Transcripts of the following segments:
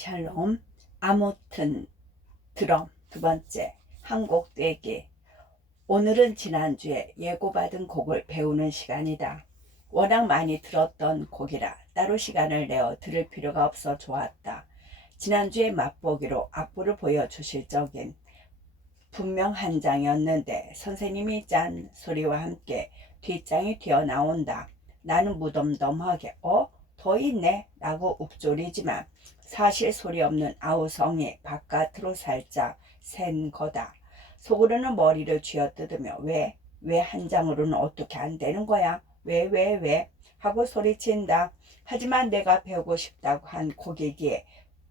샬롬. 아무튼 드럼 두 번째 한 곡 떼기. 오늘은 지난주에 예고받은 곡을 배우는 시간이다. 워낙 많이 들었던 곡이라 따로 시간을 내어 들을 필요가 없어 좋았다. 지난주에 맛보기로 악보를 보여주실 적엔 분명 한 장이었는데 선생님이 짠 소리와 함께 뒷장이 튀어나온다. 나는 무덤덤하게 더 있네 라고 욱조리지만 사실 소리 없는 아우성이 바깥으로 살짝 샌 거다. 속으로는 머리를 쥐어뜯으며 왜 한 장으로는 어떻게 안 되는 거야? 왜 하고 소리친다. 하지만 내가 배우고 싶다고 한 곡이기에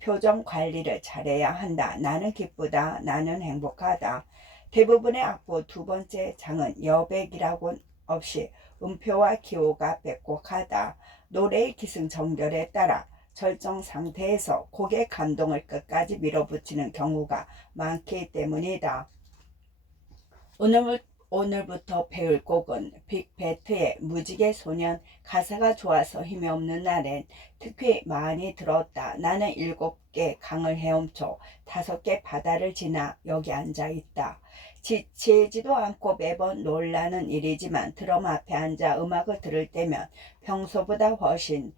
표정 관리를 잘해야 한다. 나는 기쁘다. 나는 행복하다. 대부분의 악보 두 번째 장은 여백이라곤 없이 음표와 기호가 빽곡하다. 노래의 기승전결에 따라 절정 상태에서 곡의 감동을 끝까지 밀어붙이는 경우가 많기 때문이다. 오늘부터 배울 곡은 빅배트의 무지개 소년. 가사가 좋아서 힘이 없는 날엔 특히 많이 들었다. 나는 7개 강을 헤엄쳐 5개 바다를 지나 여기 앉아있다. 지치지도 않고 매번 놀라는 일이지만 드럼 앞에 앉아 음악을 들을 때면 평소보다 훨씬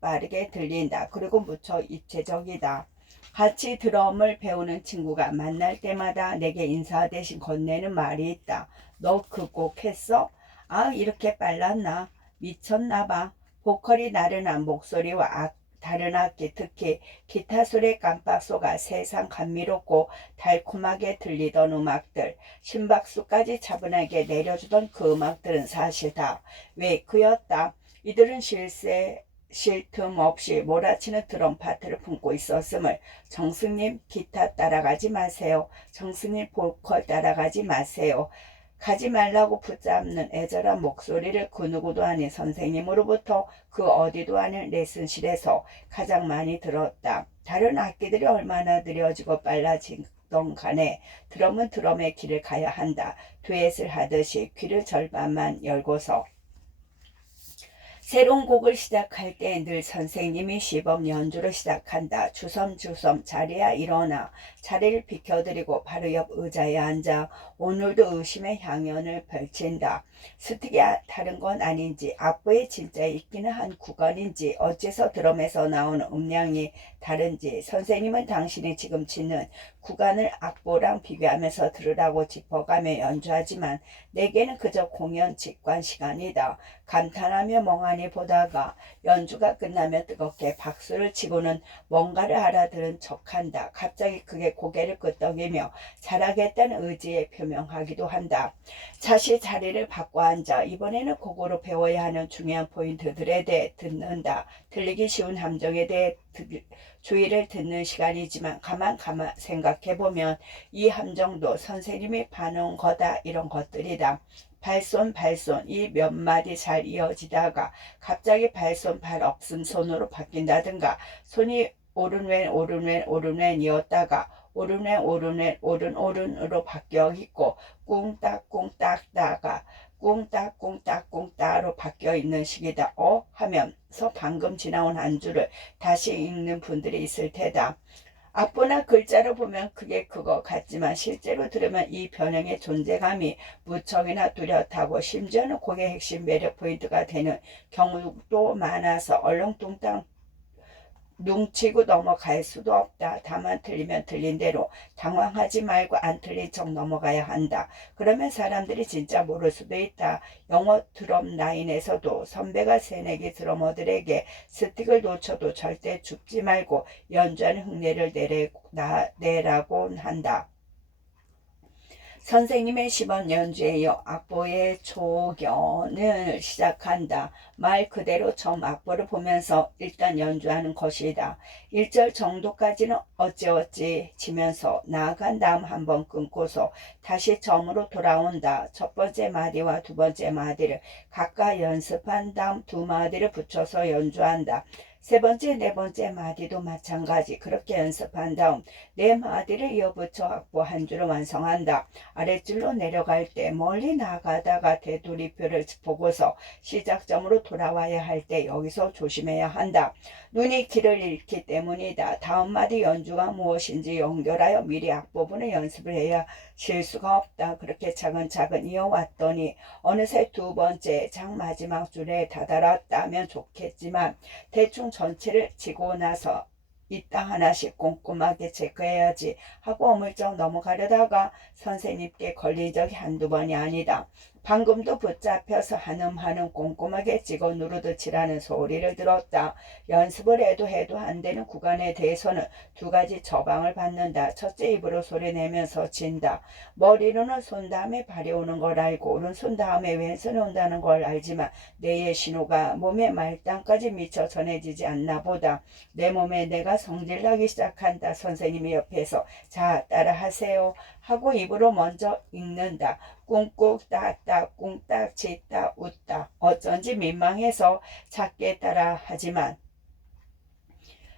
빠르게 들린다. 그리고 무척 입체적이다. 같이 드럼을 배우는 친구가 만날 때마다 내게 인사 대신 건네는 말이 있다. 너 그 곡 했어? 아, 이렇게 빨랐나? 미쳤나봐. 보컬이 나른한 목소리와 다른 악기, 특히 기타 소리의 깜빡 속아 세상 감미롭고 달콤하게 들리던 음악들, 심박수까지 차분하게 내려주던 그 음악들은 사실 다 웨이크였다. 이들은 쉴 틈 없이 몰아치는 드럼 파트를 품고 있었음을 정승님 기타 따라가지 마세요. 정승님 보컬 따라가지 마세요. 가지 말라고 붙잡는 애절한 목소리를 그 누구도 아닌 선생님으로부터 그 어디도 아닌 레슨실에서 가장 많이 들었다. 다른 악기들이 얼마나 느려지고 빨라지던 간에 드럼은 드럼의 길을 가야 한다. 듀엣을 하듯이 귀를 절반만 열고서 새로운 곡을 시작할 때 늘 선생님이 시범 연주를 시작한다. 주섬주섬 자리야 일어나. 자리를 비켜드리고 바로 옆 의자에 앉아 오늘도 의심의 향연을 펼친다. 스틱이 다른 건 아닌지 악보에 진짜 있기는 한 구간인지 어째서 드럼에서 나오는 음량이 다른지 선생님은 당신이 지금 치는 구간을 악보랑 비교하면서 들으라고 짚어가며 연주하지만 내게는 그저 공연 직관 시간이다. 감탄하며 멍하니 보다가 연주가 끝나면 뜨겁게 박수를 치고는 뭔가를 알아들은 척한다. 갑자기 그게 고개를 끄덕이며 잘하겠다는 의지에 표명하기도 한다. 다시 자리를 바꿔 앉아 이번에는 곡으로 배워야 하는 중요한 포인트들에 대해 듣는다. 들리기 쉬운 함정에 대해 주의를 듣는 시간이지만 가만 생각해보면 이 함정도 선생님이 봐놓은 거다. 이런 것들이다. 발손 이 몇 마디 잘 이어지다가 갑자기 발손 발 없음 손으로 바뀐다든가 손이 오른왼이었다가 오른으로 바뀌어 있고 꿍딱다가 꿍딱로 바뀌어 있는 식이다. 하면서 방금 지나온 한 줄을 다시 읽는 분들이 있을 테다. 악보나 글자로 보면 그게 그거 같지만 실제로 들으면 이 변형의 존재감이 무척이나 뚜렷하고 심지어는 곡의 핵심 매력 포인트가 되는 경우도 많아서 얼렁뚱땅 눈치고 넘어갈 수도 없다. 다만 틀리면 틀린 대로 당황하지 말고 안 틀린 척 넘어가야 한다. 그러면 사람들이 진짜 모를 수도 있다. 영어 드럼 라인에서도 선배가 새내기 드러머들에게 스틱을 놓쳐도 절대 죽지 말고 연주하는 흉내를 내라고 한다. 선생님의 시범 연주에 이어 악보의 조견을 시작한다. 말 그대로 처음 악보를 보면서 일단 연주하는 것이다. 1절 정도까지는 어찌어찌 치면서 나아간 다음 한번 끊고서 다시 처음으로 돌아온다. 첫 번째 마디와 두 번째 마디를 각각 연습한 다음 두 마디를 붙여서 연주한다. 세 번째, 네 번째 마디도 마찬가지. 그렇게 연습한 다음 네 마디를 이어붙여 악보 한 줄을 완성한다. 아랫줄로 내려갈 때 멀리 나가다가 되돌이표를 보고서 시작점으로 돌아와야 할 때 여기서 조심해야 한다. 눈이 길을 잃기 때문이다. 다음 마디 연주가 무엇인지 연결하여 미리 앞부분을 연습을 해야 실수가 없다. 그렇게 차근차근 이어왔더니 어느새 두 번째 장 마지막 줄에 다다랐다면 좋겠지만 대충 전체를 지고 나서 이따 하나씩 꼼꼼하게 체크해야지 하고 어물쩍 넘어가려다가 선생님께 걸린 적이 한두 번이 아니다. 방금도 붙잡혀서 한음한음 꼼꼼하게 찍어 누르듯 치라는 소리를 들었다. 연습을 해도 안 되는 구간에 대해서는 두 가지 처방을 받는다. 첫째, 입으로 소리 내면서 친다. 머리로는 손 다음에 발이 오는 걸 알고 오른손 다음에 왼손이 온다는 걸 알지만 뇌의 신호가 몸의 말단까지 미처 전해지지 않나 보다. 내 몸에 내가 성질나기 시작한다. 선생님이 옆에서 자 따라하세요 하고 입으로 먼저 읽는다. 꿍꾹 따따 꿍딱 치따 웃다. 어쩐지 민망해서 작게 따라 하지만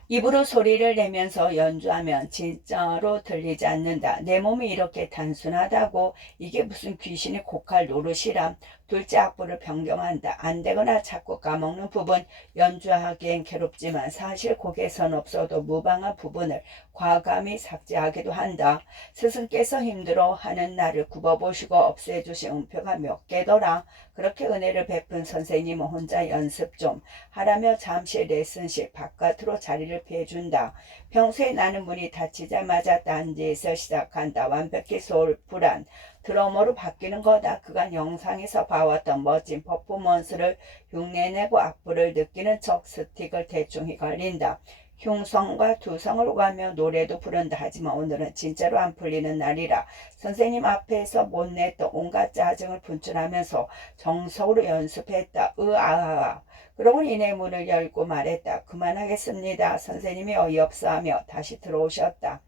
입으로 소리를 내면서 연주하면 진짜로 들리지 않는다. 내 몸이 이렇게 단순하다고 이게 무슨 귀신이 곡할 노릇이람. 둘째 악보를 변경한다. 안 되거나 자꾸 까먹는 부분 연주하기엔 괴롭지만 사실 곡에선 없어도 무방한 부분을 과감히 삭제하기도 한다. 스승께서 힘들어하는 나를 굽어보시고 없애주신 음표가 몇 개더라. 그렇게 은혜를 베푼 선생님은 혼자 연습 좀 하라며 잠시 레슨실 바깥으로 자리를 피해준다. 평소에 나는 문이 닫히자마자 딴지에서 시작한다. 완벽히 소울풀한 드러머로 바뀌는 거다. 그간 영상에서 봐왔던 멋진 퍼포먼스를 흉내내고 악보를 느끼는 척 스틱을 대충 휘갈린다. 흉성과 두성을 오가며 노래도 부른다. 하지만 오늘은 진짜로 안 풀리는 날이라 선생님 앞에서 못 냈던 온갖 짜증을 분출하면서 정석으로 연습했다. 으아아. 그러고 이내 문을 열고 말했다. 그만하겠습니다. 선생님이 어이없어하며 다시 들어오셨다.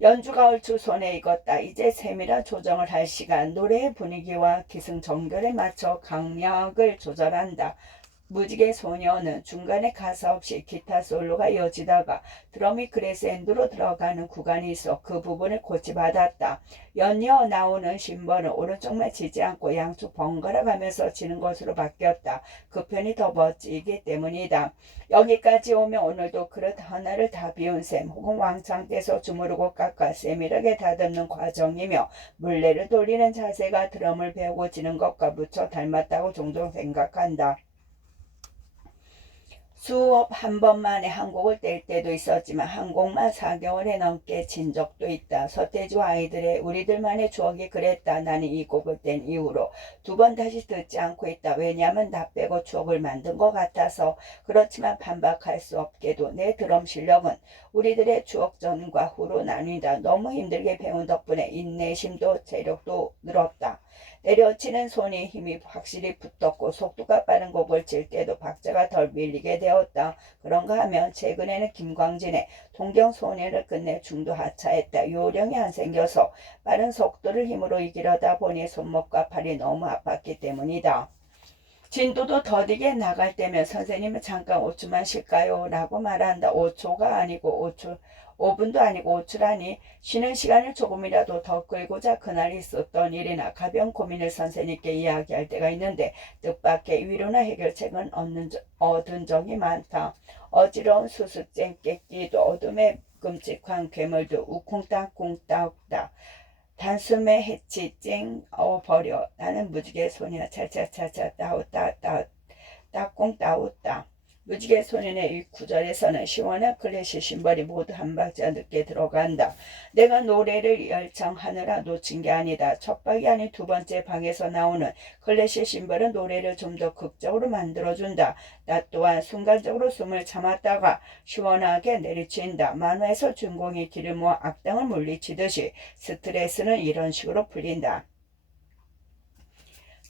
연주가 얼추 손에 익었다. 이제 세밀한 조정을 할 시간. 노래의 분위기와 기승전결에 맞춰 강약을 조절한다. 무지개 소녀는 중간에 가사 없이 기타 솔로가 이어지다가 드럼이 크레센도로 들어가는 구간이 있어 그 부분을 고치받았다. 연이어 나오는 심벌은 오른쪽만 치지 않고 양쪽 번갈아 가면서 치는 것으로 바뀌었다. 그 편이 더 멋지기 때문이다. 여기까지 오면 오늘도 그릇 하나를 다 비운 셈 혹은 왕창 떼서 주무르고 깎아 세밀하게 다듬는 과정이며 물레를 돌리는 자세가 드럼을 배우고 치는 것과 무척 닮았다고 종종 생각한다. 수업 한 번만에 한 곡을 뗄 때도 있었지만 한 곡만 4개월에 넘게 친 적도 있다. 서태지와 아이들의 우리들만의 추억이 그랬다. 나는 이 곡을 뗀 이후로 두 번 다시 듣지 않고 있다. 왜냐하면 나 빼고 추억을 만든 것 같아서. 그렇지만 반박할 수 없게도 내 드럼 실력은 우리들의 추억 전과 후로 나뉜다. 너무 힘들게 배운 덕분에 인내심도 체력도 늘었다. 내려치는 손에 힘이 확실히 붙었고 속도가 빠른 곡을 칠 때도 박자가 덜 밀리게 되었다. 그런가 하면 최근에는 김광진의 동경소녀를 끝내 중도하차했다. 요령이 안 생겨서 빠른 속도를 힘으로 이기려다 보니 손목과 팔이 너무 아팠기 때문이다. 진도도 더디게 나갈 때면 선생님은 잠깐 5초만 쉴까요? 라고 말한다. 5초가 아니고 5초 5분도 아니고 5초라니 쉬는 시간을 조금이라도 더 끌고자 그날 있었던 일이나 가벼운 고민을 선생님께 이야기할 때가 있는데 뜻밖의 위로나 해결책은 얻은 적이 많다. 어지러운 수수증 깨끼도 어둠에 끔찍한 괴물도 우쿵따쿵따 단숨에 해치 찡 버려. 나는 무지개 소녀 차차차차 따웃따 따꽁 따웃따. 무지개 소년의 이 구절에서는 시원한 클래식 심벌이 모두 한 박자 늦게 들어간다. 내가 노래를 열창하느라 놓친 게 아니다. 첫 박이 아닌 두 번째 박에서 나오는 클래식 심벌은 노래를 좀 더 극적으로 만들어준다. 나 또한 순간적으로 숨을 참았다가 시원하게 내리친다. 만화에서 주인공이 길을 모아 악당을 물리치듯이 스트레스는 이런 식으로 풀린다.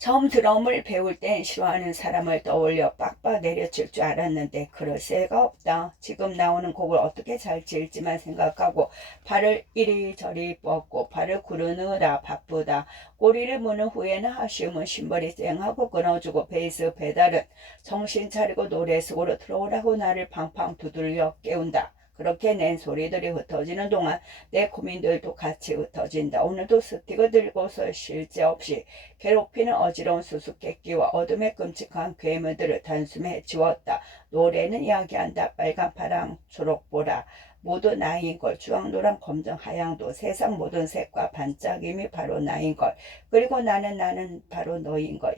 처음 드럼을 배울 땐 싫어하는 사람을 떠올려 빡빡 내려칠 줄 알았는데 그럴 새가 없다. 지금 나오는 곡을 어떻게 잘 지을지만 생각하고 발을 이리저리 뻗고 발을 구르느라 바쁘다. 꼬리를 무는 후에는 아쉬움은 심벌이 쨍하고 끊어주고 베이스 페달은 정신 차리고 노래 속으로 들어오라고 나를 팡팡 두들겨 깨운다. 그렇게 낸 소리들이 흩어지는 동안 내 고민들도 같이 흩어진다. 오늘도 스틱을 들고서 쉴 새 없이 괴롭히는 어지러운 수수께끼와 어둠의 끔찍한 괴물들을 단숨에 지웠다. 노래는 이야기한다. 빨간, 파랑, 초록, 보라. 모두 나인걸. 주황, 노랑, 검정, 하양도 세상 모든 색과 반짝임이 바로 나인걸. 그리고 나는 바로 너인걸.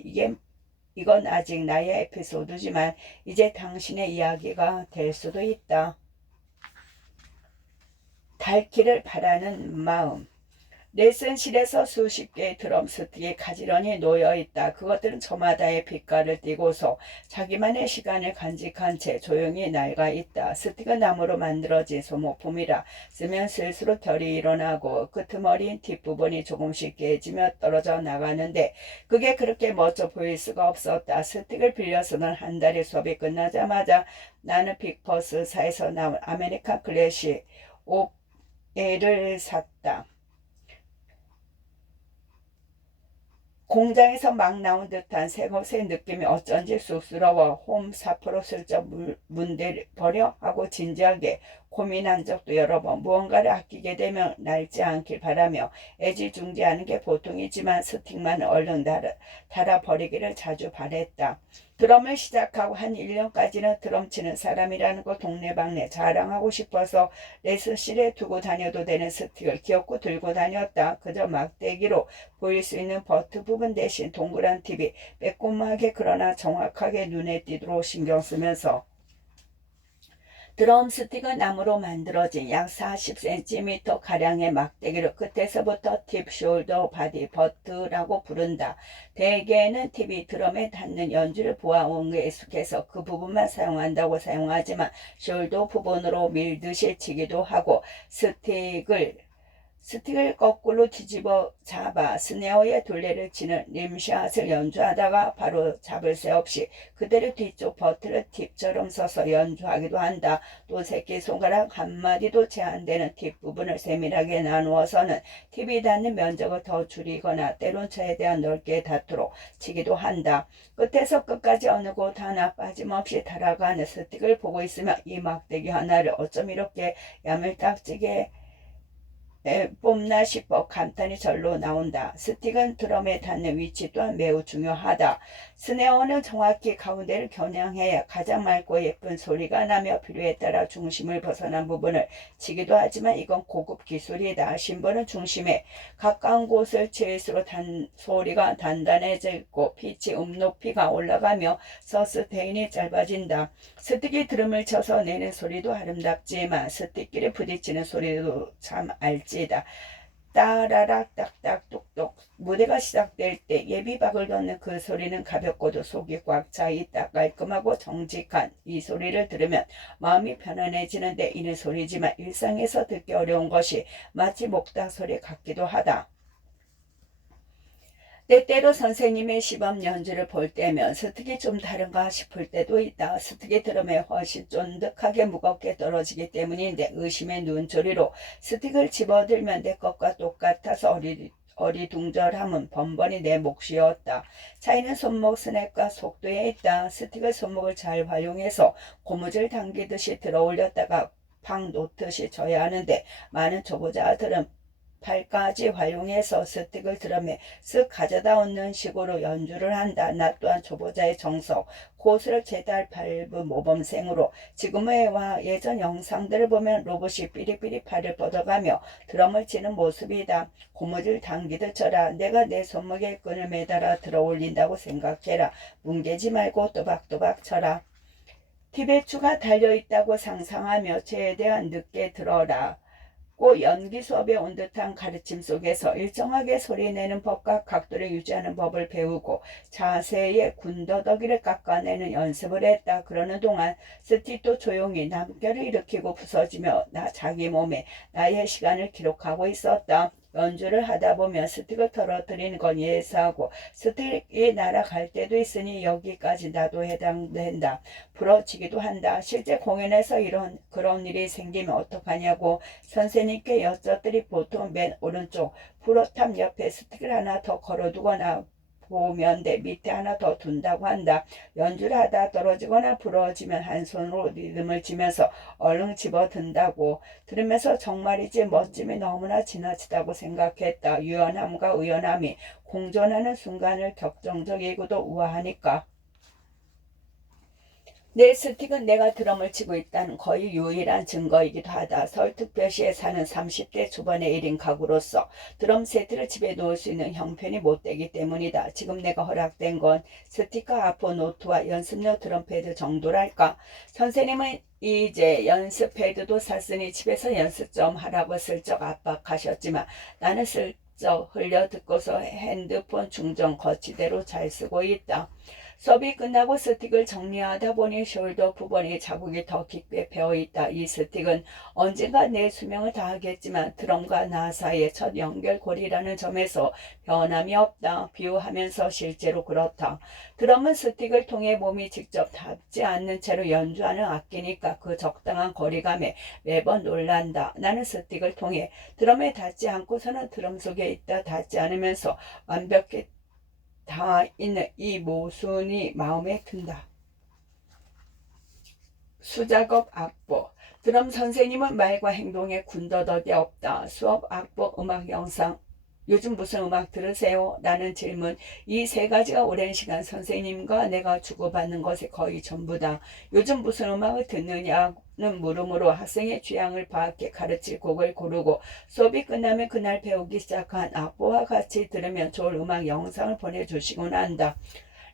이건 아직 나의 에피소드지만 이제 당신의 이야기가 될 수도 있다. 닳기를 바라는 마음. 레슨실에서 수십 개의 드럼 스틱이 가지런히 놓여있다. 그것들은 저마다의 빛깔을 띠고서 자기만의 시간을 간직한 채 조용히 낡아있다. 스틱은 나무로 만들어진 소모품이라 쓰면 쓸수록 결이 일어나고 끄트머리인 뒷부분이 조금씩 깨지며 떨어져 나가는데 그게 그렇게 멋져 보일 수가 없었다. 스틱을 빌려서는 한 달의 수업이 끝나자마자 나는 빅버스사에서 나온 아메리칸 클래식 5A를 샀다. 공장에서 막 나온 듯한 새것의 느낌이 어쩐지 쑥스러워 홈 사포로 슬쩍 문대 버려 하고 진지하게 고민한 적도 여러 번. 무언가를 아끼게 되면 낡지 않길 바라며 애지중지하는 게 보통이지만 스틱만 얼른 달아버리기를 자주 바랬다. 드럼을 시작하고 한 1년까지는 드럼 치는 사람이라는 거 동네방네 자랑하고 싶어서 레슨실에 두고 다녀도 되는 스틱을 귀엽고 들고 다녔다. 그저 막대기로 보일 수 있는 버트 부분 대신 동그란 팁이 빼꼼하게 그러나 정확하게 눈에 띄도록 신경 쓰면서 드럼 스틱은 나무로 만들어진 약 40cm 가량의 막대기를 끝에서부터 팁, 숄더, 바디, 버트라고 부른다. 대개는 팁이 드럼에 닿는 연주를 보아온 게 익숙해서 그 부분만 사용한다고 사용하지만 숄더 부분으로 밀듯이 치기도 하고 스틱을 거꾸로 뒤집어 잡아 스네어의 둘레를 치는 림샷을 연주하다가 바로 잡을 새 없이 그대로 뒤쪽 버트를 팁처럼 서서 연주하기도 한다. 또 새끼손가락 한 마디도 제한되는 팁 부분을 세밀하게 나누어서는 팁이 닿는 면적을 더 줄이거나 때론 최대한 넓게 닿도록 치기도 한다. 끝에서 끝까지 어느 곳 하나 빠짐없이 달아가는 스틱을 보고 있으면 이 막대기 하나를 어쩜 이렇게 야물딱지게 뽑나 싶어 감탄이 절로 나온다. 스틱은 드럼에 닿는 위치 또한 매우 중요하다. 스네어는 정확히 가운데를 겨냥해야 가장 맑고 예쁜 소리가 나며 필요에 따라 중심을 벗어난 부분을 치기도 하지만 이건 고급 기술이다. 심벌은 중심에 가까운 곳을 칠수록 소리가 단단해지고 피치 높이가 올라가며 서스테인이 짧아진다. 스틱이 드럼을 쳐서 내는 소리도 아름답지만 스틱끼리 부딪히는 소리도 참 알지다. 따라락 딱딱 똑똑. 무대가 시작될 때 예비박을 넣는 그 소리는 가볍고도 속이 꽉 차 있다. 깔끔하고 정직한 이 소리를 들으면 마음이 편안해지는데 이는 소리지만 일상에서 듣기 어려운 것이 마치 목탁 소리 같기도 하다. 때때로 선생님의 시범 연주를 볼 때면 스틱이 좀 다른가 싶을 때도 있다. 스틱이 드럼에 훨씬 쫀득하게 무겁게 떨어지기 때문인데 의심의 눈초리로 스틱을 집어들면 내 것과 똑같아서 어리둥절함은 번번이 내 몫이었다. 차이는 손목 스냅과 속도에 있다. 스틱을 손목을 잘 활용해서 고무줄 당기듯이 들어 올렸다가 팍 놓듯이 쳐야 하는데 많은 초보자들은 팔까지 활용해서 스틱을 드럼에 쓱 가져다 얹는 식으로 연주를 한다. 나 또한 초보자의 정석, 고수를 제달 밟은 모범생으로 지금의 와 예전 영상들을 보면 로봇이 삐리삐리 팔을 뻗어가며 드럼을 치는 모습이다. 고무줄 당기듯 쳐라. 내가 내 손목에 끈을 매달아 들어 올린다고 생각해라. 뭉개지 말고 또박또박 쳐라. 티베추가 달려있다고 상상하며 최대한 늦게 들어라. 꼭 연기 수업에 온 듯한 가르침 속에서 일정하게 소리내는 법과 각도를 유지하는 법을 배우고 자세의 군더더기를 깎아내는 연습을 했다. 그러는 동안 스틱도 조용히 남결을 일으키고 부서지며 자기 몸에 나의 시간을 기록하고 있었다. 연주를 하다 보면 스틱을 떨어뜨리는 건 예사하고 스틱이 날아갈 때도 있으니 여기까지 나도 해당된다. 부러지기도 한다. 실제 공연에서 그런 일이 생기면 어떡하냐고 선생님께 여쭸더니 보통 맨 오른쪽 프로탑 옆에 스틱을 하나 더 걸어두거나 보면 돼. 밑에 하나 더 둔다고 한다. 연주를 하다 떨어지거나 부러지면 한 손으로 리듬을 지면서 얼른 집어든다고. 들으면서 정말이지 멋짐이 너무나 지나치다고 생각했다. 유연함과 의연함이 공존하는 순간을 격정적이고도 우아하니까. 내 스틱은 내가 드럼을 치고 있다는 거의 유일한 증거이기도 하다. 서울특별시에 사는 30대 초반의 1인 가구로서 드럼 세트를 집에 놓을 수 있는 형편이 못 되기 때문이다. 지금 내가 허락된 건 스틱과 아포 노트와 연습용 드럼패드 정도랄까. 선생님은 이제 연습 패드도 샀으니 집에서 연습 좀 하라고 슬쩍 압박하셨지만 나는 슬쩍 흘려 듣고서 핸드폰 충전 거치대로 잘 쓰고 있다. 수업이 끝나고 스틱을 정리하다 보니 숄더 부분이 자국이 더 깊게 배어있다. 이 스틱은 언젠가 내 수명을 다하겠지만 드럼과 나 사이의 첫 연결고리라는 점에서 변함이 없다. 비유하면서 실제로 그렇다. 드럼은 스틱을 통해 몸이 직접 닿지 않는 채로 연주하는 악기니까 그 적당한 거리감에 매번 놀란다. 나는 스틱을 통해 드럼에 닿지 않고서는 드럼 속에 있다 닿지 않으면서 완벽히 다 있는 이 모순이 마음에 든다. 수작업 악보. 드럼 선생님은 말과 행동에 군더더기 없다. 수업, 악보, 음악, 영상. 요즘 무슨 음악 들으세요? 라는 질문. 이 세 가지가 오랜 시간 선생님과 내가 주고받는 것이 거의 전부다. 요즘 무슨 음악을 듣느냐는 물음으로 학생의 취향을 파악해 가르칠 곡을 고르고 수업이 끝나면 그날 배우기 시작한 악보와 같이 들으면 좋을 음악 영상을 보내주시곤 한다.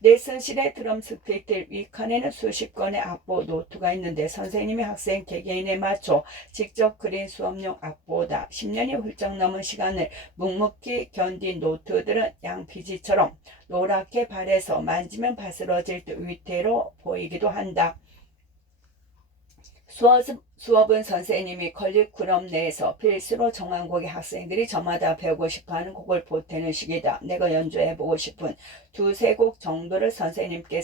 레슨실의 드럼 스틱들 윗칸에는 수십 건의 악보 노트가 있는데 선생님이 학생 개개인에 맞춰 직접 그린 수업용 악보다 10년이 훌쩍 넘은 시간을 묵묵히 견딘 노트들은 양피지처럼 노랗게 발해서 만지면 바스러질 듯 위태로 보이기도 한다. 수업은 선생님이 컬리큘럼 내에서 필수로 정한 곡의 학생들이 저마다 배우고 싶어하는 곡을 보태는 식이다. 내가 연주해보고 싶은 두세 곡 정도를 선생님께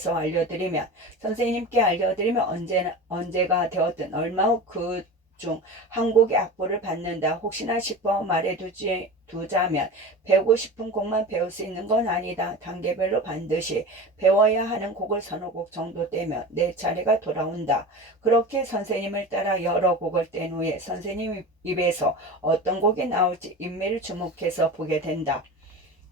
알려드리면 언제가 되었든 얼마 후 그 중 한 곡의 악보를 받는다. 혹시나 싶어 말해두자면 배우고 싶은 곡만 배울 수 있는 건 아니다. 단계별로 반드시 배워야 하는 곡을 서너 곡 정도 떼면 내 차례가 돌아온다. 그렇게 선생님을 따라 여러 곡을 뗀 후에 선생님 입에서 어떤 곡이 나올지 인매를 주목해서 보게 된다.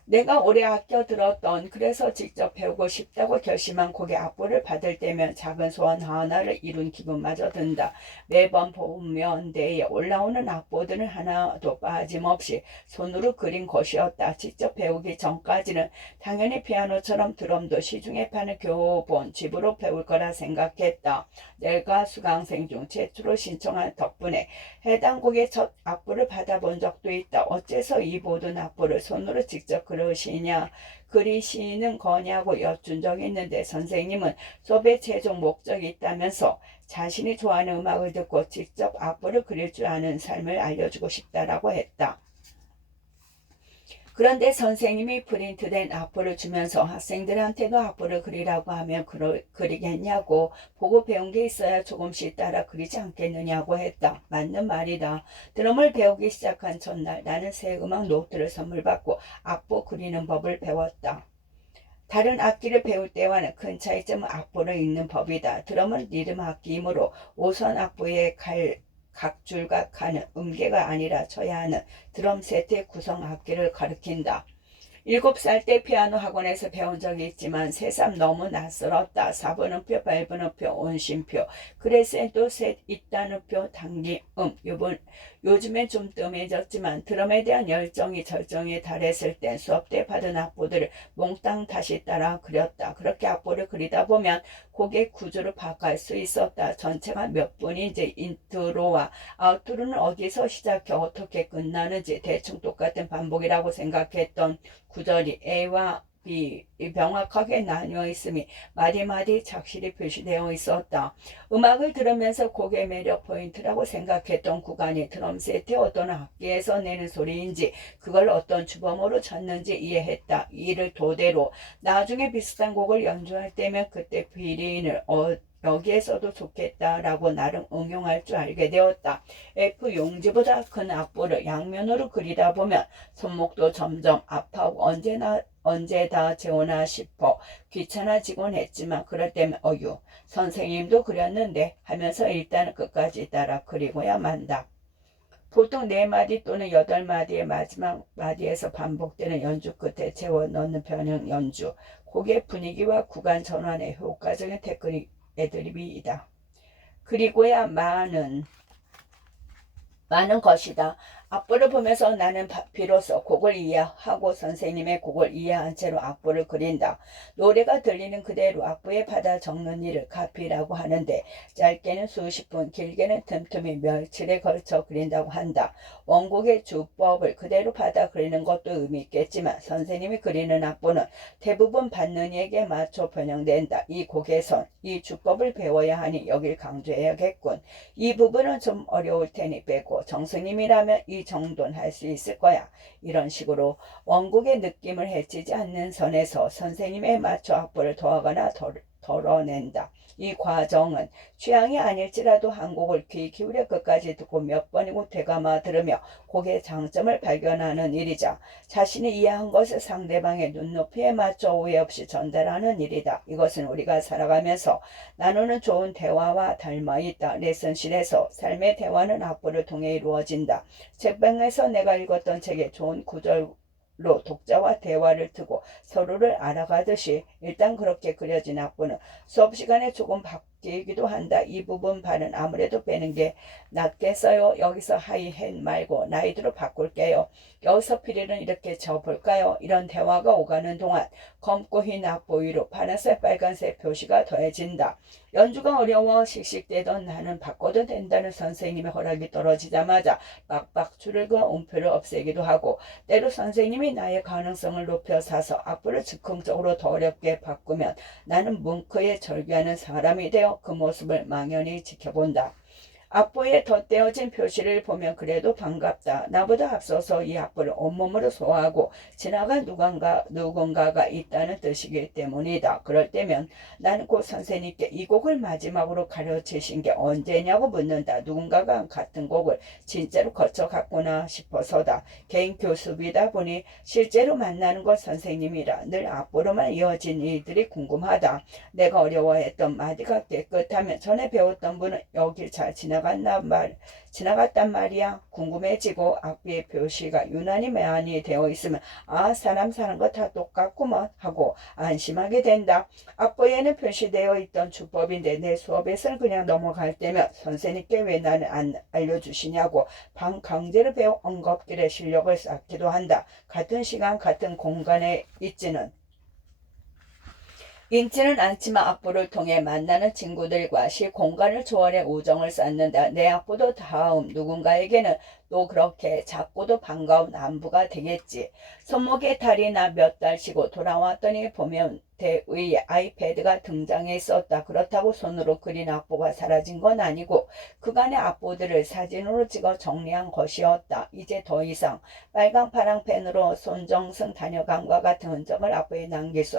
내가 오래 아껴 들었던 그래서 직접 배우고 싶다고 결심한 곡의 악보를 받을 때면 작은 소원 하나를 이룬 기분마저 든다. 매번 보면 내에 올라오는 악보들은 하나도 빠짐없이 손으로 그린 것이었다. 직접 배우기 전까지는 당연히 피아노처럼 드럼도 시중에 파는 교본 집으로 배울 거라 생각했다. 내가 수강생 중 최초로 신청한 덕분에 해당 곡의 첫 악보를 받아본 적도 있다. 어째서 이 모든 악보를 손으로 직접 그리시는 거냐고 여쭌 적이 있는데 선생님은 수업의 최종 목적이 있다면서 자신이 좋아하는 음악을 듣고 직접 악보를 그릴 줄 아는 삶을 알려주고 싶다라고 했다. 그런데 선생님이 프린트된 악보를 주면서 학생들한테도 악보를 그리라고 하면 그리겠냐고, 보고 배운 게 있어야 조금씩 따라 그리지 않겠느냐고 했다. 맞는 말이다. 드럼을 배우기 시작한 첫날 나는 새 음악 노트를 선물 받고 악보 그리는 법을 배웠다. 다른 악기를 배울 때와는 큰 차이점은 악보를 읽는 법이다. 드럼은 리듬 악기이므로 오선 악보의 각줄과 칸은 음계가 아니라 쳐야 하는 드럼 세트의 구성 악기를 가리킨다. 7살 때 피아노 학원에서 배운 적이 있지만 새삼 너무 낯설었다. 4분음표, 8분음표, 온심표, 크레센도, 셋, 이따누표, 당김, 요즘엔 좀 뜸해졌지만 드럼에 대한 열정이 절정에 달했을 땐 수업 때 받은 악보들을 몽땅 다시 따라 그렸다. 그렇게 악보를 그리다 보면 곡의 구조를 파악할 수 있었다. 전체가 몇 분인지, 인트로와 아우트로는 어디서 시작해 어떻게 끝나는지 대충 똑같은 반복이라고 생각했던 구절이 A와 명확하게 나뉘어 있음이 마디마디 착실히 표시되어 있었다. 음악을 들으면서 곡의 매력 포인트라고 생각했던 구간이 드럼 세트의 어떤 악기에서 내는 소리인지 그걸 어떤 주범으로 쳤는지 이해했다. 이를 토대로 나중에 비슷한 곡을 연주할 때면 그때 비리인을 여기에서도 좋겠다라고 나름 응용할 줄 알게 되었다. F 용지보다 큰 악보를 양면으로 그리다 보면 손목도 점점 아파하고 언제 다 재우나 싶어 귀찮아지곤 했지만 그럴 때면 어유 선생님도 그렸는데 하면서 일단은 끝까지 따라 그리고야 만다. 보통 4마디 또는 8마디의 마지막 마디에서 반복되는 연주 끝에 채워 넣는 변형 연주, 곡의 분위기와 구간 전환의 효과적인 테크닉 애드리브이다. 그리고야 많은 것이다. 악보를 보면서 나는 비로소 곡을 이해하고 선생님의 곡을 이해한 채로 악보를 그린다. 노래가 들리는 그대로 악보에 받아 적는 일을 카피라고 하는데 짧게는 수십 분, 길게는 틈틈이 며칠에 걸쳐 그린다고 한다. 원곡의 주법을 그대로 받아 그리는 것도 의미 있겠지만 선생님이 그리는 악보는 대부분 받는 이에게 맞춰 변형된다. 이 곡에선 이 주법을 배워야 하니 여길 강조해야겠군. 이 부분은 좀 어려울 테니 빼고 정스님이라면 이 정도는 할 수 있을 거야. 이런 식으로 원곡의 느낌을 해치지 않는 선에서 선생님에 맞춰 악보를 더하거나 덜어낸다. 이 과정은 취향이 아닐지라도 한 곡을 귀 기울여 끝까지 듣고 몇 번이고 되감아 들으며 곡의 장점을 발견하는 일이자 자신이 이해한 것을 상대방의 눈높이에 맞춰 오해 없이 전달하는 일이다. 이것은 우리가 살아가면서 나누는 좋은 대화와 닮아있다. 레슨실에서 삶의 대화는 악보를 통해 이루어진다. 책방에서 내가 읽었던 책의 좋은 구절로 독자와 대화를 두고 서로를 알아가듯이 일단 그렇게 그려진 악보는 수업 시간에 조금 바뀌기도 한다. 이 부분 발은 아무래도 빼는 게 낫겠어요. 여기서 하이햇 말고 나이드로 바꿀게요. 여기서 피리는 이렇게 쳐볼까요? 이런 대화가 오가는 동안 검고 흰 악보 위로 파란색 빨간색 표시가 더해진다. 연주가 어려워 씩씩대던 나는 바꿔도 된다는 선생님의 허락이 떨어지자마자 빡빡 줄을 그어 음표를 없애기도 하고 때로 선생님이 나의 가능성을 높여 사서 악보를 즉흥적으로 더 어렵게 바꾸면 나는 뭉크에 절규하는 사람이 되어 그 모습을 망연히 지켜본다. 악보에 덧대어진 표시를 보면 그래도 반갑다. 나보다 앞서서 이 악보를 온몸으로 소화하고 지나간 누군가가 있다는 뜻이기 때문이다. 그럴 때면 나는 곧 선생님께 이 곡을 마지막으로 가르치신 게 언제냐고 묻는다. 누군가가 같은 곡을 진짜로 거쳐갔구나 싶어서다. 개인 교습이다 보니 실제로 만나는 것 선생님이라 늘 악보로만 이어진 일들이 궁금하다. 내가 어려워했던 마디가 깨끗하면 전에 배웠던 분은 여길 잘 지나갔단 말이야. 궁금해지고 악비의 표시가 유난히 많이 되어 있으면 사람 사는 거 다 똑같구먼 하고 안심하게 된다. 악보에는 표시되어 있던 주법인데 내 수업에서는 그냥 넘어갈 때면 선생님께 왜 나는 안 알려주시냐고 반강제로 배워 엉겁길에 실력을 쌓기도 한다. 같은 시간 같은 공간에 있지는 않지만 악보를 통해 만나는 친구들과 시 공간을 초월해 우정을 쌓는다. 내 악보도 다음 누군가에게는 또 그렇게 작고도 반가운 안부가 되겠지. 손목에 달이 나 몇 달 쉬고 돌아왔더니 보면 대의 아이패드가 등장해 있었다. 그렇다고 손으로 그린 악보가 사라진 건 아니고 그간의 악보들을 사진으로 찍어 정리한 것이었다. 이제 더 이상 빨강 파랑 펜으로 손정승 다녀간과 같은 흔적을 악보에 남길 수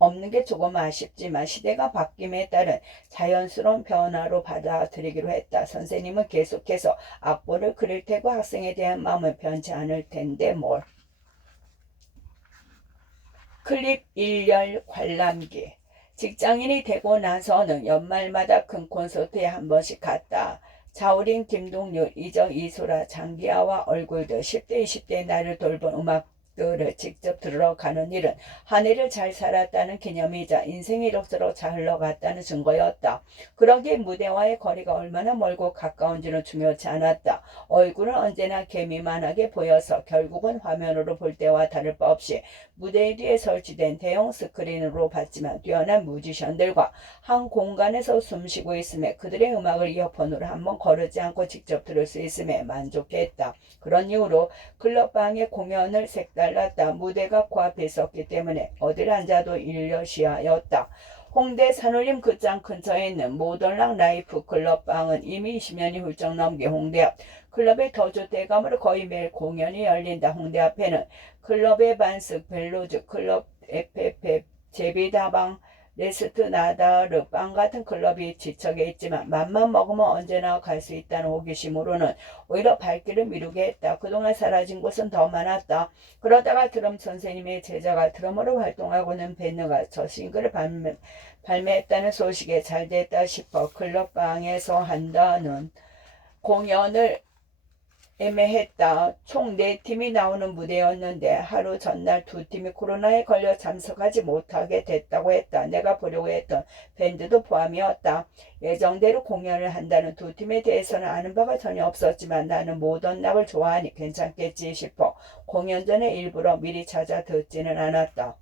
없는 게 조금 아쉽지만 시대가 바뀜에 따른 자연스러운 변화로 받아들이기로 했다. 선생님은 계속해서 악보를 그릴 테고 학생에 대한 마음은 변치 않을 텐데 뭘. 클립 1열 관람기. 직장인이 되고 나서는 연말마다 큰 콘서트에 한 번씩 갔다. 자우림, 김동률, 이정, 이소라, 장기하와 얼굴들 10대, 20대 나를 돌본 음악들을 직접 들으러 가는 일은 한 해를 잘 살았다는 기념이자 인생 이력서로 잘 흘러갔다는 증거였다. 그러기에 무대와의 거리가 얼마나 멀고 가까운지는 중요치 않았다. 얼굴은 언제나 개미만하게 보여서 결국은 화면으로 볼 때와 다를 바 없이 무대 뒤에 설치된 대형 스크린으로 봤지만 뛰어난 뮤지션들과 한 공간에서 숨쉬고 있음에 그들의 음악을 이어폰으로 한번 거르지 않고 직접 들을 수 있음에 만족했다. 그런 이유로 클럽방의 공연을 색달 달랐다. 무대가 코앞에 있었기 때문에 어딜 앉아도 일려시하였다. 홍대 산울림 극장 근처에 있는 모던락 라이프 클럽방은 이미 20년이 훌쩍 넘긴 홍대 앞 클럽의 거주대감으로 거의 매일 공연이 열린다. 홍대 앞에는 클럽의 반스, 벨로즈, 클럽 FF, 제비다방, 레스트 나다르, 빵 같은 클럽이 지척에 있지만 맘만 먹으면 언제나 갈 수 있다는 호기심으로는 오히려 발길을 미루게 했다. 그동안 사라진 곳은 더 많았다. 그러다가 드럼 선생님의 제자가 드러머로 활동하고 있는 밴드가 저 싱글을 발매했다는 소식에 잘 됐다 싶어 클럽방에서 한다는 공연을 애매했다. 총 4팀이 나오는 무대였는데 하루 전날 2팀이 코로나에 걸려 참석하지 못하게 됐다고 했다. 내가 보려고 했던 밴드도 포함이었다. 예정대로 공연을 한다는 2팀에 대해서는 아는 바가 전혀 없었지만 나는 모던 락을 좋아하니 괜찮겠지 싶어 공연 전에 일부러 미리 찾아 듣지는 않았다.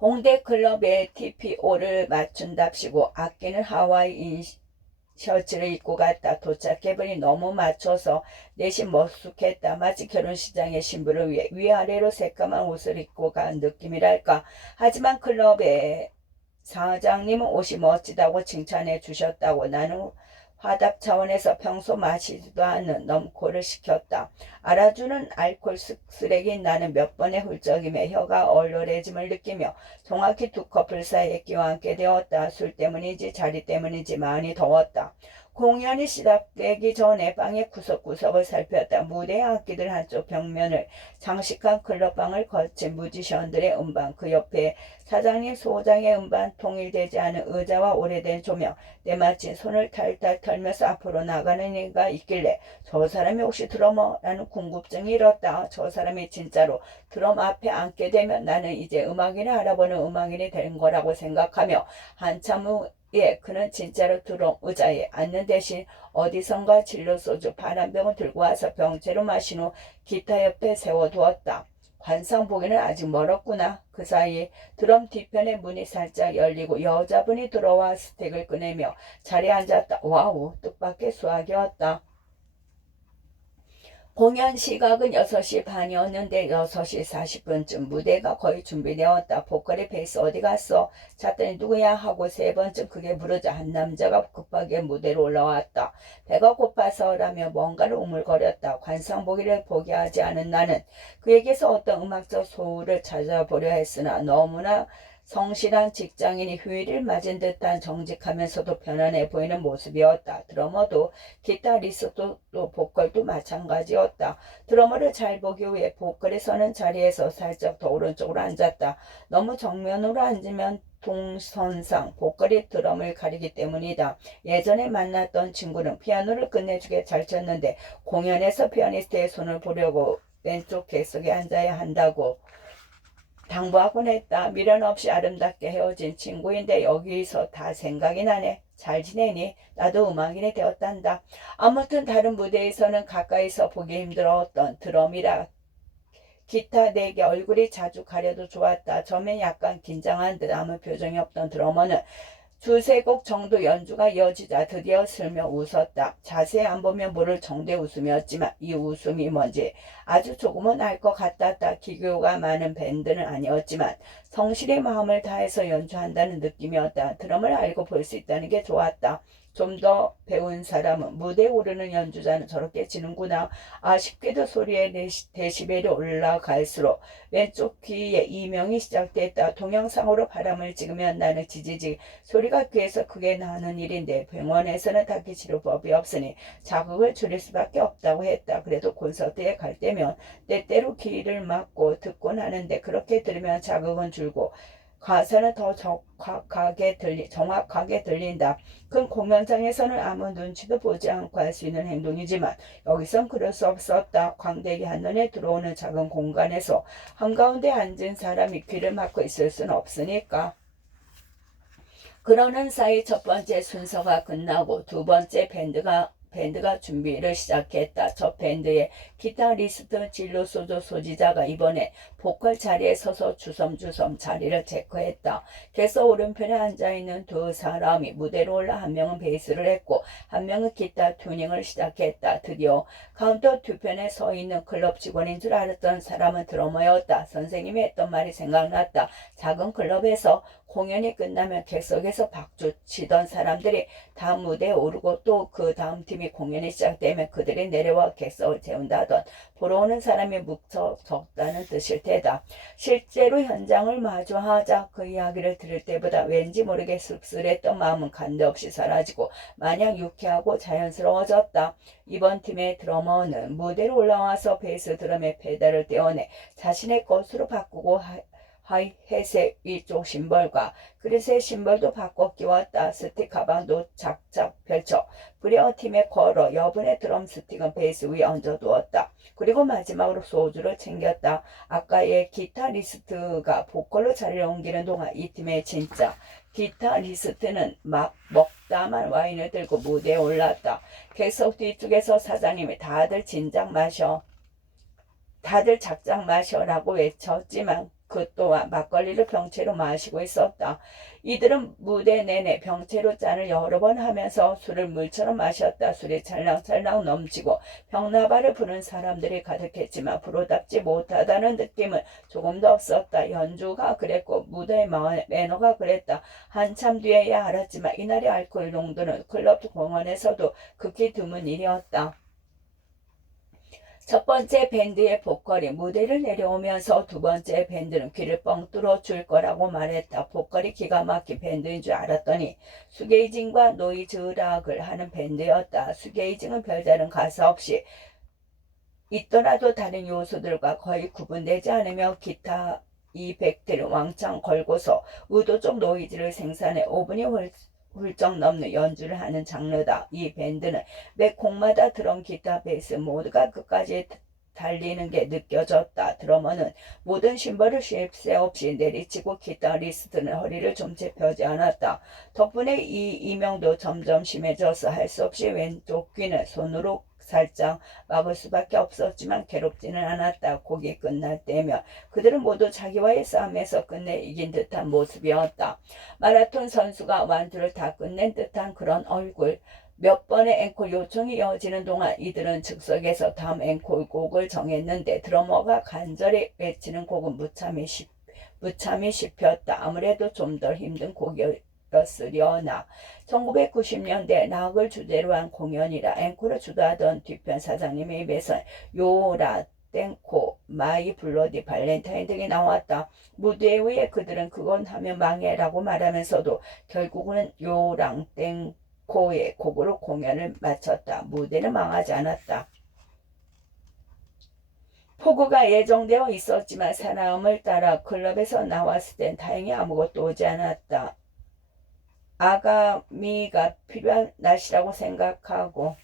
홍대 클럽에 TPO를 맞춘답시고 아끼는 하와이 셔츠를 입고 갔다. 도착해보니 너무 맞춰서 내심 머쓱했다. 마치 결혼식장의 신부를 위해 위아래로 새까만 옷을 입고 간 느낌이랄까. 하지만 클럽의 사장님은 옷이 멋지다고 칭찬해 주셨다고. 나는 화답 차원에서 평소 마시지도 않는 넘코를 시켰다. 알아주는 알코올 쓰레기인 나는 몇 번의 훌쩍임에 혀가 얼얼해짐을 느끼며 정확히 2커플 사이에 끼어앉게 되었다. 술 때문인지 자리 때문인지 많이 더웠다. 공연이 시작되기 전에 방의 구석구석을 살폈다. 무대 악기들 한쪽 벽면을 장식한 클럽방을 거친 뮤지션들의 음반, 그 옆에 사장님 소장의 음반, 통일되지 않은 의자와 오래된 조명, 때마침 손을 탈탈 털면서 앞으로 나가는 이가 있길래 저 사람이 혹시 드러머라는 궁금증이 일었다. 저 사람이 진짜로 드럼 앞에 앉게 되면 나는 이제 음악인을 알아보는 음악인이 된 거라고 생각하며 한참 후 그는 진짜로 드럼 의자에 앉는 대신 어디선가 진로소주 반 한 병을 들고 와서 병째로 마신 후 기타 옆에 세워두었다. 관상 보기는 아직 멀었구나. 그 사이 드럼 뒤편의 문이 살짝 열리고 여자분이 들어와 스택을 꺼내며 자리에 앉았다. 와우, 뜻밖의 수학이었다. 공연 시각은 6시 반이었는데 6시 40분쯤 무대가 거의 준비되었다. 보컬의 베이스 어디 갔어? 찾더니 누구야? 하고 3번쯤 크게 부르자 한 남자가 급하게 무대로 올라왔다. 배가 고파서라며 뭔가를 우물거렸다. 관상보기를 포기하지 않은 나는 그에게서 어떤 음악적 소울을 찾아보려 했으나 너무나 성실한 직장인이 휴일을 맞은 듯한 정직하면서도 편안해 보이는 모습이었다. 드러머도 기타리스트도 보컬도 마찬가지였다. 드러머를 잘 보기 위해 보컬이 서는 자리에서 살짝 더 오른쪽으로 앉았다. 너무 정면으로 앉으면 동선상 보컬이 드럼을 가리기 때문이다. 예전에 만났던 친구는 피아노를 끝내주게 잘 쳤는데 공연에서 피아니스트의 손을 보려고 왼쪽 객석에 앉아야 한다고 당부하곤 했다. 미련 없이 아름답게 헤어진 친구인데 여기서 다 생각이 나네. 잘 지내니? 나도 음악인이 되었단다. 아무튼 다른 무대에서는 가까이서 보기 힘들었던 드럼이라 기타 4개 얼굴이 자주 가려도 좋았다. 처음엔 약간 긴장한 듯 아무 표정이 없던 드러머는 2-3곡 정도 연주가 이어지자 드디어 슬며 웃었다. 자세히 안 보면 모를 정도의 웃음이었지만 이 웃음이 뭔지 아주 조금은 알 것 같았다. 기교가 많은 밴드는 아니었지만 성실히 마음을 다해서 연주한다는 느낌이었다. 드럼을 알고 볼 수 있다는 게 좋았다. 좀 더 배운 사람은 무대에 오르는 연주자는 저렇게 지는구나. 아쉽게도 소리의 데시벨이 올라갈수록 왼쪽 귀에 이명이 시작됐다. 동영상으로 바람을 찍으면 나는 지지직 소리가 귀에서 크게 나는 일인데 병원에서는 딱히 치료법이 없으니 자극을 줄일 수밖에 없다고 했다. 그래도 콘서트에 갈 때면 때때로 귀를 막고 듣곤 하는데 그렇게 들으면 자극은 줄고 가사는 더 정확하게 들린다. 큰 공연장에서는 아무 눈치도 보지 않고 할 수 있는 행동이지만 여기선 그럴 수 없었다. 광대기 한눈에 들어오는 작은 공간에서 한가운데 앉은 사람이 귀를 막고 있을 수는 없으니까. 그러는 사이 첫 번째 순서가 끝나고 두 번째 밴드가 밴드가 준비를 시작했다. 저 밴드의 기타리스트 진로 소조 소지자가 이번에 보컬 자리에 서서 주섬주섬 자리를 체크했다. 객석 오른편에 앉아있는 두 사람이 무대로 올라 한 명은 베이스를 했고 한 명은 기타 튜닝을 시작했다. 드디어 카운터 뒤편에 서 있는 클럽 직원인 줄 알았던 사람은 드러머였다. 선생님이 했던 말이 생각났다. 작은 클럽에서 공연이 끝나면 객석에서 박수 치던 사람들이 다음 무대에 오르고 또 그 다음 팀이 공연이 시작되면 그들이 내려와 객석을 채운다던 보러 오는 사람이 무척 적다는 뜻일 테다. 실제로 현장을 마주하자 그 이야기를 들을 때보다 왠지 모르게 씁쓸했던 마음은 간데없이 사라지고 마냥 유쾌하고 자연스러워졌다. 이번 팀의 드러머는 무대로 올라와서 베이스 드럼에 페달을 떼어내 자신의 것으로 바꾸고 하이햇의 위쪽 심벌과 그릇의 심벌도 바꿔 끼웠다. 스틱 가방도 착착 펼쳐 브레어 팀에 걸어 여분의 드럼 스틱은 베이스 위에 얹어두었다. 그리고 마지막으로 소주를 챙겼다. 아까의 기타리스트가 보컬로 자리를 옮기는 동안 이 팀의 진짜 기타리스트는 막 먹다만 와인을 들고 무대에 올랐다. 객석 뒤쪽에서 사장님이 다들 진작 마셔, 다들 작작 마셔라고 외쳤지만 그 또한 막걸리를 병채로 마시고 있었다. 이들은 무대 내내 병채로 짠을 여러 번 하면서 술을 물처럼 마셨다. 술이 찰랑찰랑 넘치고 병나발을 부는 사람들이 가득했지만 프로답지 못하다는 느낌은 조금도 없었다. 연주가 그랬고 무대의 매너가 그랬다. 한참 뒤에야 알았지만 이날의 알코올 농도는 클럽 공원에서도 극히 드문 일이었다. 첫 번째 밴드의 보컬이 무대를 내려오면서 두 번째 밴드는 귀를 뻥 뚫어줄 거라고 말했다. 보컬이 기가 막힌 밴드인 줄 알았더니 수게이징과 노이즈락을 하는 밴드였다. 수게이징은 별다른 가사 없이 있더라도 다른 요소들과 거의 구분되지 않으며 기타 이펙트를 왕창 걸고서 의도적 노이즈를 생산해 5분이 훌쩍 넘는 연주를 하는 장르다. 이 밴드는 매 곡마다 드럼, 기타, 베이스 모두가 끝까지 달리는 게 느껴졌다. 드러머는 모든 심벌을 쉴 새 없이 내리치고 기타리스트는 허리를 좀 굽혀지 않았다. 덕분에 이 이명도 점점 심해져서 할 수 없이 왼쪽 귀는 손으로 살짝 막을 수밖에 없었지만 괴롭지는 않았다. 곡이 끝날 때면 그들은 모두 자기와의 싸움에서 끝내 이긴 듯한 모습이었다. 마라톤 선수가 완주를 다 끝낸 듯한 그런 얼굴. 몇 번의 앵콜 요청이 이어지는 동안 이들은 즉석에서 다음 앵콜 곡을 정했는데 드러머가 간절히 외치는 곡은 무참히 씹혔다. 아무래도 좀 덜 힘든 곡이었으려나. 1990년대 락을 주제로 한 공연이라 앵콜을 주도하던 뒤편 사장님의 입에선 요라 땡코, 마이 블러디 발렌타인 등이 나왔다. 무대 위에 그들은 그건 하면 망해라고 말하면서도 결국은 요랑 땡코의 곡으로 공연을 마쳤다. 무대는 망하지 않았다. 폭우가 예정되어 있었지만 사람을 따라 클럽에서 나왔을 땐 다행히 아무것도 오지 않았다. 아가미가 필요한 날씨라고 생각하고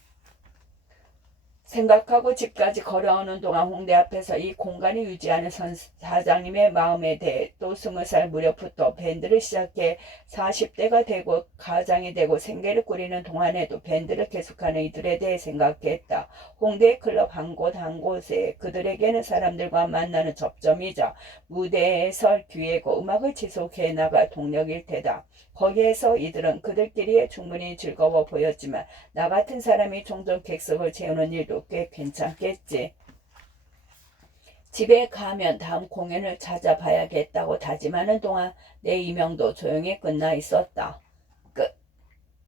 집까지 걸어오는 동안 홍대 앞에서 이 공간을 유지하는 사장님의 마음에 대해 또 20살 무렵부터 밴드를 시작해 40대가 되고 가장이 되고 생계를 꾸리는 동안에도 밴드를 계속하는 이들에 대해 생각했다. 홍대의 클럽 한 곳 한 곳에 그들에게는 사람들과 만나는 접점이자 무대에 설 기회고 음악을 지속해 나갈 동력일 테다. 거기에서 이들은 그들끼리 충분히 즐거워 보였지만 나 같은 사람이 종종 객석을 채우는 일도 꽤 괜찮겠지. 집에 가면 다음 공연을 찾아봐야겠다고 다짐하는 동안 내 이명도 조용히 끝나 있었다.